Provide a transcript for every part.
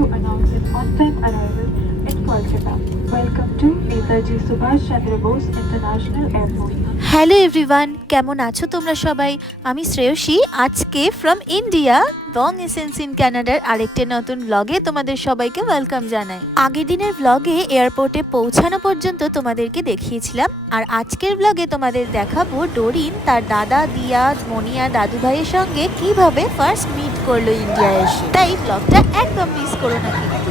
to announce its on-time arrival in Kolkata. Welcome to Netaji Subhash Chandra Bose International Airport. Hello everyone. কেমন আছো তোমরা সবাই? আমি শ্রেয়সী, আজকে from India long essence in ক্যানাডার আরেকটা নতুন ব্লগে তোমাদের সবাইকে ওয়েলকাম জানাই। আগের দিনের ব্লগে এয়ারপোর্টে পৌঁছানো পর্যন্ত তোমাদেরকে দেখিয়েছিলাম, আর আজকের ব্লগে তোমাদের দেখাবো ডোরিন, তার দাদা দিয়া মনিয়া দাদু ভাইয়ের সঙ্গে কীভাবে ফার্স্ট মিট করল ইন্ডিয়া এসে। তাই ব্লগটা একদম মিস করো না কিন্তু।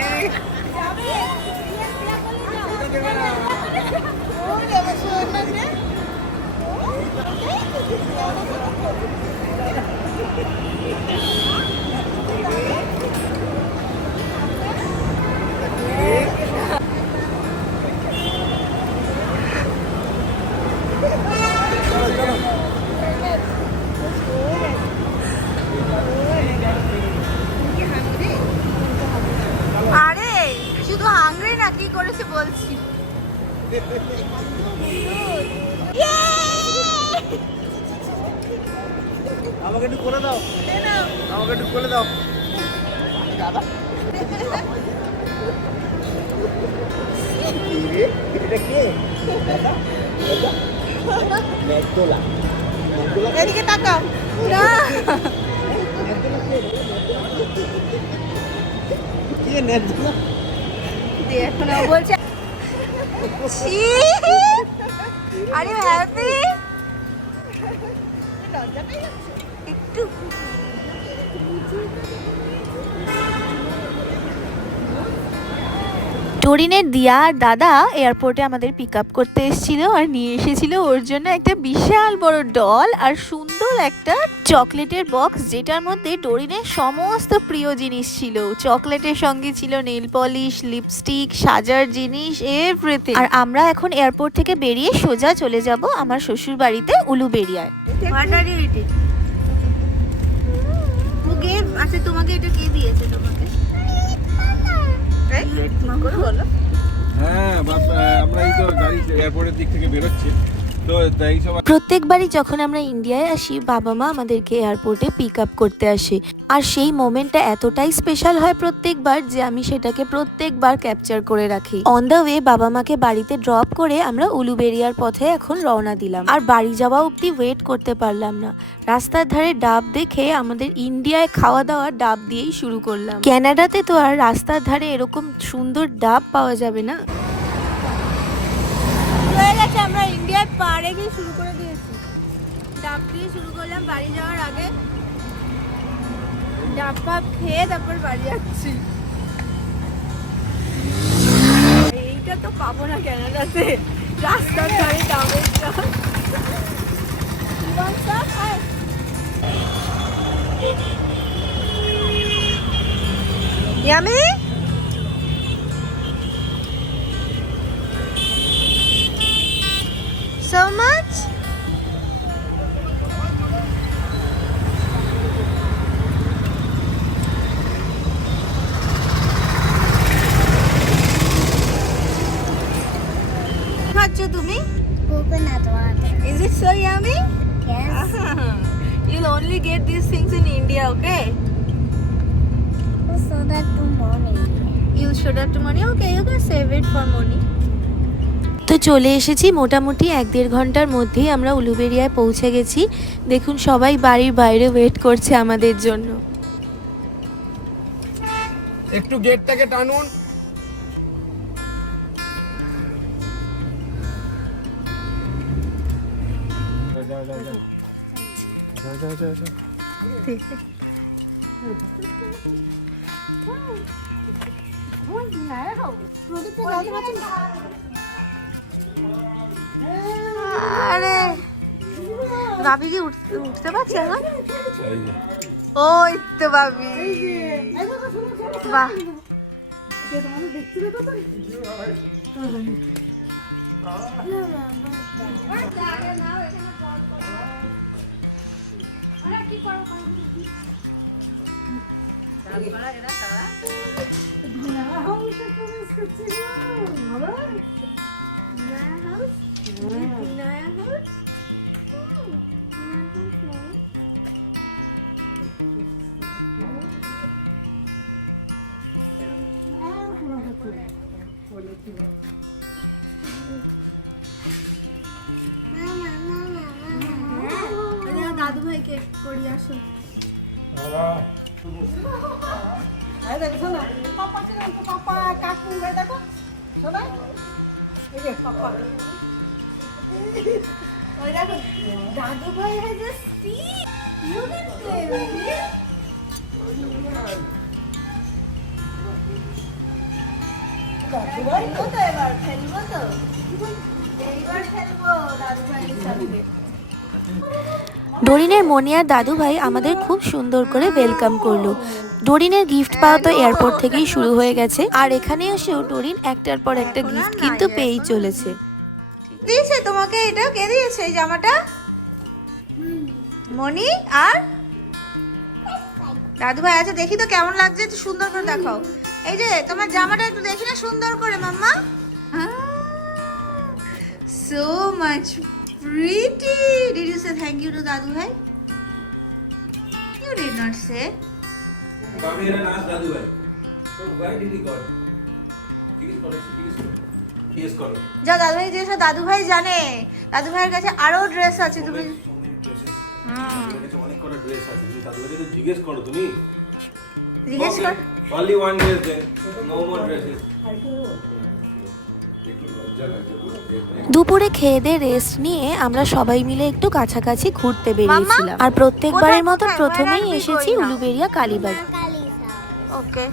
মেদোলা এদিকে তাকাও না কে এখন বলছে ছি আরে হ্যাপি একটু টরিনের দিয়া আর দাদা এয়ারপোর্টে আমাদের পিক আপ করতে এসেছিল আর নিয়ে এসেছিল। ওর জন্য একটা বিশাল বড় ডল আর সুন্দর একটা চকলেটের বক্স যেটার মধ্যে ডরিনের সমস্ত প্রিয় জিনিস ছিল। চকলেটের সঙ্গে ছিল নেল পলিশ লিপস্টিক সাজার জিনিস এভরিথিং আর আমরা এখন এয়ারপোর্ট থেকে বেরিয়ে সোজা চলে যাব আমার শ্বশুর বাড়িতে উলুবেড়িয়ায়। Who আচ্ছা তোমাকে এটা কে দিয়েছে? তোমাকে হ্যাঁ আমরা এই তো গাড়ি এয়ারপোর্টের দিক থেকে বেরোচ্ছি। প্রত্যেকবারই যখন আমরা ইন্ডিয়ায় আসি, বাবা মা আমাদেরকে এয়ারপোর্টে পিক আপ করতে আসে। আর সেই মোমেন্টটা এতটাই স্পেশাল হয় প্রত্যেকবার যে আমি সেটাকে প্রত্যেকবার ক্যাপচার করে রাখি। অন দ্য ওয়ে বাবা মাকে বাড়িতে ড্রপ করে আমরা উলুবেরিয়ার পথে এখন রওনা দিলাম। আর বাড়ি যাওয়া অবধি ওয়েট করতে পারলাম না। রাস্তার ধারে ডাব দেখে আমাদের ইন্ডিয়ায় খাওয়া দাওয়া ডাব দিয়েই শুরু করলাম। ক্যানাডাতে তো আর রাস্তার ধারে এরকম সুন্দর ডাব পাওয়া যাবে না। আমরা ইন্ডিয়ার পাড়ে গিয়ে শুরু করে দিয়েছি। ডাব দিয়ে শুরু করলাম, বাড়ি যাওয়ার আগে। ডাব পাব খেয়ে তারপর বাড়ি যাচ্ছি। এইটা তো পাবো না ক্যানাডাতে। রাস্তার ধারে ডাবের ডাব Yummy? Yes. You'll only get these things in India, okay? so that to mommy. You'll show that to money? Okay, you can save it for money. তো চলে এসেছি মোটামুটি এক দেড় ঘণ্টার মধ্যেই আমরা উলুবেরিয়ায় পৌঁছে গেছি দেখুন সবাই বাড়ির বাইরে ওয়েট করছে আমাদের জন্য একটু গেটটাকে টানুন যা যা যা যা যা যা যা আরে বাবিজি উঠতে উঠতে পারছে এখন ওই বাবি বাহ দাদু ভাইকে করি আসো। দেখো শোনো। পাপা ছিল পাপা কাকু দেখো শোনো। এই যে পাপা। ওই দেখো দাদু ভাই হ্যাজ আ সিট ইউ দাদু ভাই? খেলব এবার খেলব তো। এইবার খেলব দাদু ভাইয়ের সাথে ডরিনের মনিয়ার দাদু ভাই আমাদের খুব সুন্দর করে ওয়েলকাম করল। ডরিনের গিফট পাওয়া তো এয়ারপোর্ট থেকেই শুরু হয়ে গেছে। আর এখানে এসেও ডরিন একটার পর একটা গিফট কিন্তু পেয়েই চলেছে। দিয়েছে তোমাকে এটা? কে দিয়েছে এই জামাটা? মনি আর? দাদু ভাই আচ্ছা দেখি তো কেমন লাগছে একটু সুন্দর করে দেখাও। এই যে তোমার জামাটা একটু দেখি না সুন্দর করে মাম্মা। So much pretty did you say thank you to দাদু ভাই ইউ ডিড নট সে আমি এরা নাচ দাদু ভাই তো ভাই দিদি কর জিজ্ঞেস করো জিজ্ঞেস করো জিজ্ঞেস করো যা দাদু ভাই যেসব দাদু ভাই জানে দাদু ভাইয়ের কাছে আরও ড্রেস আছে তুমি অনেক কটা ড্রেস আছে তুমি দাদু ভাইকে জিজ্ঞেস করো তুমি। জিজ্ঞেস কর। Only one dress then no more dresses দুপুরে খেয়ে দিয়ে রেস্ট নিয়ে আমরা সবাই মিলে একটু কাছাকাছি ঘুরতে বেরিয়েছিলাম আর প্রত্যেকবারের মতো প্রথমেই এসেছি উলুবেরিয়া কালীবাড়ি কালি ওকে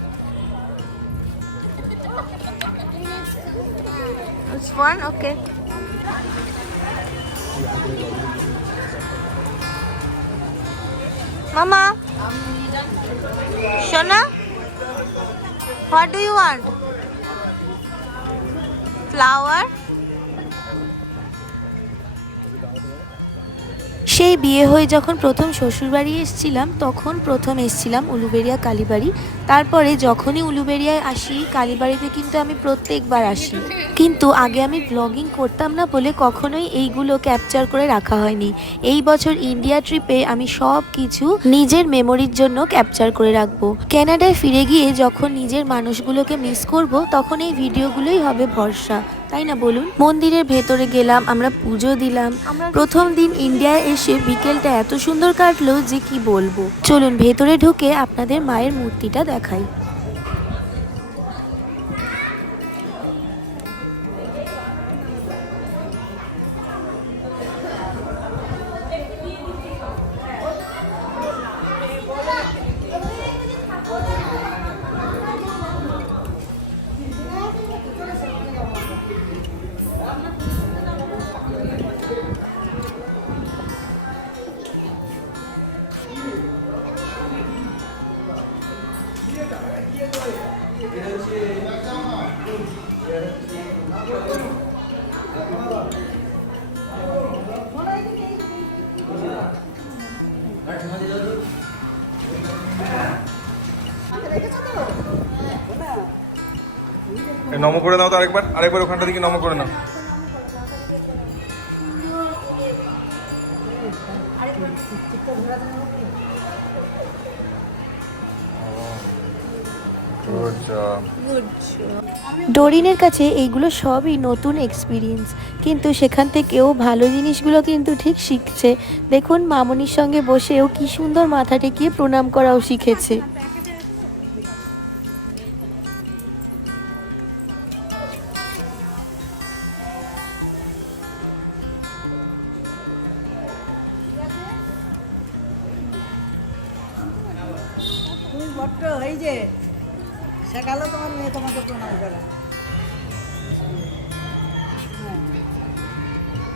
It's fun, okay. Mama, Shona, what do you want? Flower? সেই বিয়ে হয়ে যখন প্রথম শ্বশুরবাড়ি এসছিলাম তখন প্রথম এসছিলাম উলুবেরিয়া কালীবাড়ি তারপরে যখনই উলুবেরিয়ায় আসি, কালীবাড়িতে কিন্তু আমি প্রত্যেকবার আসি। কিন্তু আগে আমি ব্লগিং করতাম না বলে কখনোই এইগুলো ক্যাপচার করে রাখা হয়নি। এই বছর ইন্ডিয়া ট্রিপে আমি সব কিছু নিজের মেমোরির জন্য ক্যাপচার করে রাখব। ক্যানাডায় ফিরে গিয়ে যখন নিজের মানুষগুলোকে মিস করব, তখন এই ভিডিওগুলোই হবে ভরসা। তাই না বলুন? মন্দিরের ভেতরে গেলাম, আমরা পুজো দিলাম। প্রথম দিন ইন্ডিয়ায় এসে বিকেলটা এত সুন্দর কাটলো যে কি বলব? চলুন ভেতরে ঢুকে আপনাদের মায়ের মূর্তিটা 可以。নম করে নাও তো আরেকবার আরেকবার ওখানটা দিকে নম করে নাও. ডোরিনের কাছে এইগুলো সবই নতুন এক্সপিরিয়েন্স কিন্তু সেখান থেকেও ভালো জিনিসগুলো কিন্তু ঠিক শিখছে। দেখুন, মামনির সঙ্গে বসেও কি সুন্দর মাথা টেকিয়ে প্রণাম করাও শিখেছে।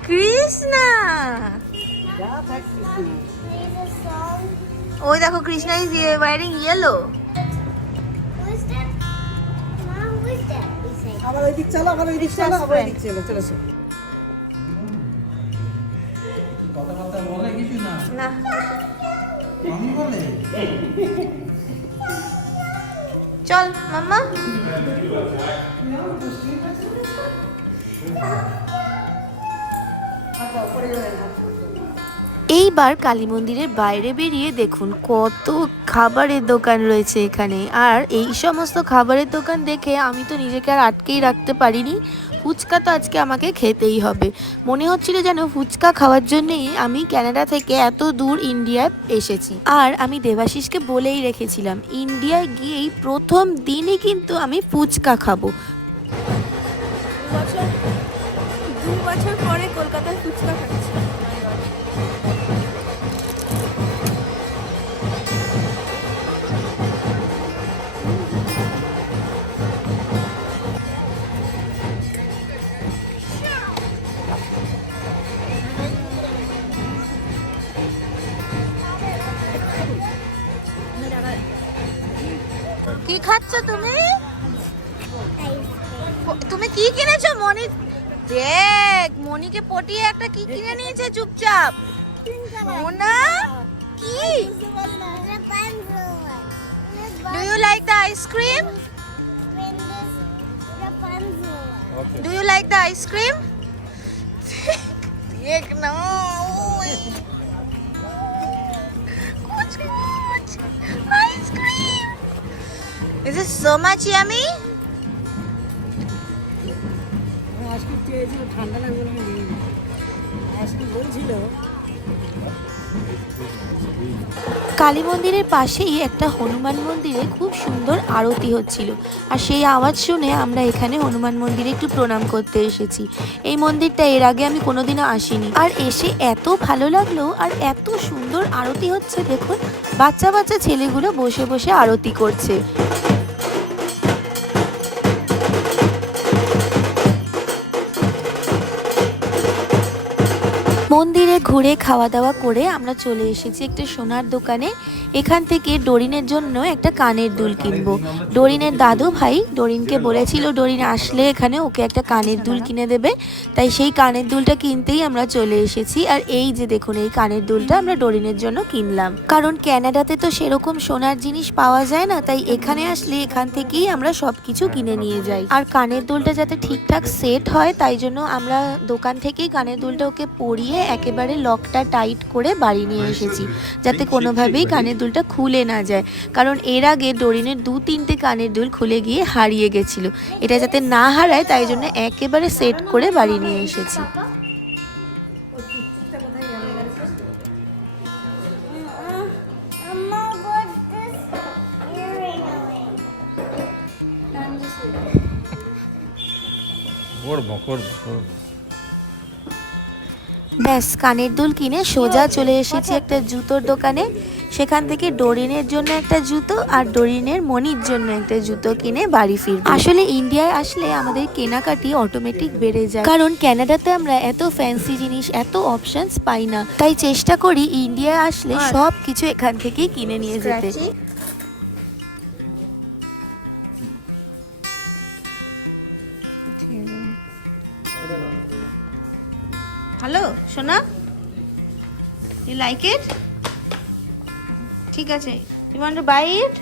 কৃষ্ণা. ওই দেখো কৃষ্ণা ইজ ওয়ারিং ইয়েলো. আবার ওই দিক চলো আবার ওই দিক চলো আবার ওই দিক চলো চলো চলো। কথাবার্তা বলে কিছু না। না। কম বলে। চল মাম্মা। এইবার কালী মন্দিরের বাইরে বেরিয়ে দেখুন কত খাবারের দোকান রয়েছে এখানে। আর এই সমস্ত খাবারের দোকান দেখে আমি তো নিজেকে আর আটকেই রাখতে পারিনি। ফুচকা তো আজকে আমাকে খেতেই হবে। মনে হচ্ছিল যেন ফুচকা খাওয়ার জন্যেই আমি কানাডা থেকে এত দূর ইন্ডিয়ায় এসেছি। আর আমি দেবাশিসকে বলেই রেখেছিলাম, ইন্ডিয়ায় গিয়েই প্রথম দিনই কিন্তু আমি ফুচকা খাব। বছর পরে ফুচকা খাচ্ছি। কি খাচ্ছ তুমি? তুমি কি কিনেছো মনি দেখ মনিকে পটিয়ে একটা কি কিনে নিয়েছে চুপচাপ? মোনা? কি? Rapunzel. Do you like the ice cream Princess Rapunzel. Do you like the ice cream দেখ না ওই কুচ কুচ ice cream is it so much ice cream চেয়েছিল, ঠান্ডা লাগবে আমি নিইনি। আইসক্রিম বলছিল, কালী মন্দিরের পাশেই একটা হনুমান মন্দিরে খুব সুন্দর আরতি হচ্ছিল। আর সেই আওয়াজ শুনে আমরা এখানে হনুমান মন্দিরে একটু প্রণাম করতে এসেছি। এই মন্দিরটা এর আগে আমি কোনোদিনও আসিনি। আর এসে এত ভালো লাগল আর এত সুন্দর আরতি হচ্ছে, দেখুন, বাচ্চা বাচ্চা ছেলেগুলো বসে বসে আরতি করছে। মন্দিরে ঘুরে খাওয়া দাওয়া করে আমরা চলে এসেছি একটা সোনার দোকানে। এখান থেকে ডরিনের জন্য একটা কানের দুল কিনবো। ডরিনের দাদু ভাই ডরিনকে বলেছিল, ডরিন আসলে এখানে ওকে একটা কানের দুল কিনে দেবে। তাই সেই কানের দুলটা কিনতেই আমরা চলে এসেছি। আর এই যে দেখুন, এই কানের দুলটা আমরা ডরিনের জন্য কিনলাম। কারণ ক্যানাডাতে তো সেরকম সোনার জিনিস পাওয়া যায় না, তাই এখানে আসলে এখান থেকেই আমরা সব কিছু কিনে নিয়ে যাই। আর কানের দুলটা যাতে ঠিকঠাক সেট হয়, তাই জন্য আমরা দোকান থেকেই কানের দুলটা ওকে পরিয়ে একেবারে লকটা টাইট করে বাড়ি নিয়ে এসেছি। যাতে কোনোভাবেই কানের দুলটা খুলে না যায়। কারণ এর আগে ডরিনের দু তিনটে কানের দুল খুলে গিয়ে হারিয়ে গেছিল। এটা যাতে না হারায় তাই জন্য একেবারে সেট করে বাড়ি নিয়ে এসেছি? করব করব করব ব্যাস কানের দুল কিনে সোজা চলে এসেছি একটা জুতোর দোকানে। সেখান থেকে ডরিনের জন্য একটা জুতো আর ডরিনের মনির জন্য একটা জুতো কিনে বাড়ি ফিরব। আসলে ইন্ডিয়ায় আসলে আমাদের কেনাকাটি অটোমেটিক বেড়ে যায়। কারণ কানাডাতে আমরা এত ফ্যান্সি জিনিস এত অপশনস পাই না। তাই চেষ্টা করি ইন্ডিয়ায় আসলে সব কিছু এখান থেকেই কিনে নিয়ে যেতে। হ্যালো সোনা? ইউ লাইক ইট ঠিক আছে। You want to buy it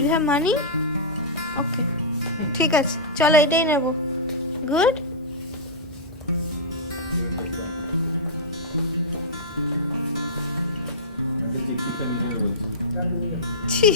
you have money okay ঠিক আছে। চলো এটাই নেব। গুড ছি।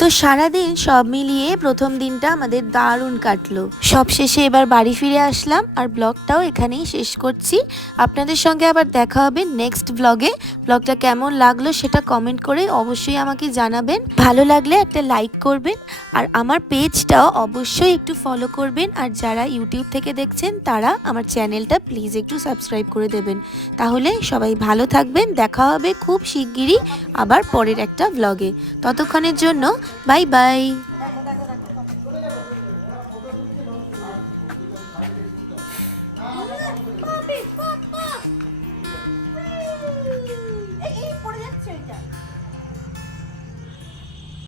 তো সারাদিন সব মিলিয়ে প্রথম দিনটা আমাদের দারুণ কাটলো। সব শেষে এবার বাড়ি ফিরে আসলাম আর ব্লগটাও এখানেই শেষ করছি। আপনাদের সঙ্গে আবার দেখা হবে নেক্সট ব্লগে ব্লগটা কেমন লাগল সেটা কমেন্ট করে অবশ্যই আমাকে জানাবেন। ভালো লাগলে একটা লাইক করবেন আর আমার পেজটাও অবশ্যই একটু ফলো করবেন আর যারা ইউটিউব থেকে দেখছেন তারা আমার চ্যানেলটা প্লিজ একটু সাবস্ক্রাইব করে দেবেন। তাহলে সবাই ভালো থাকবেন, দেখা হবে খুব শিগগিরই আবার পরের একটা ব্লগে ততক্ষণের জন্য বাই বাই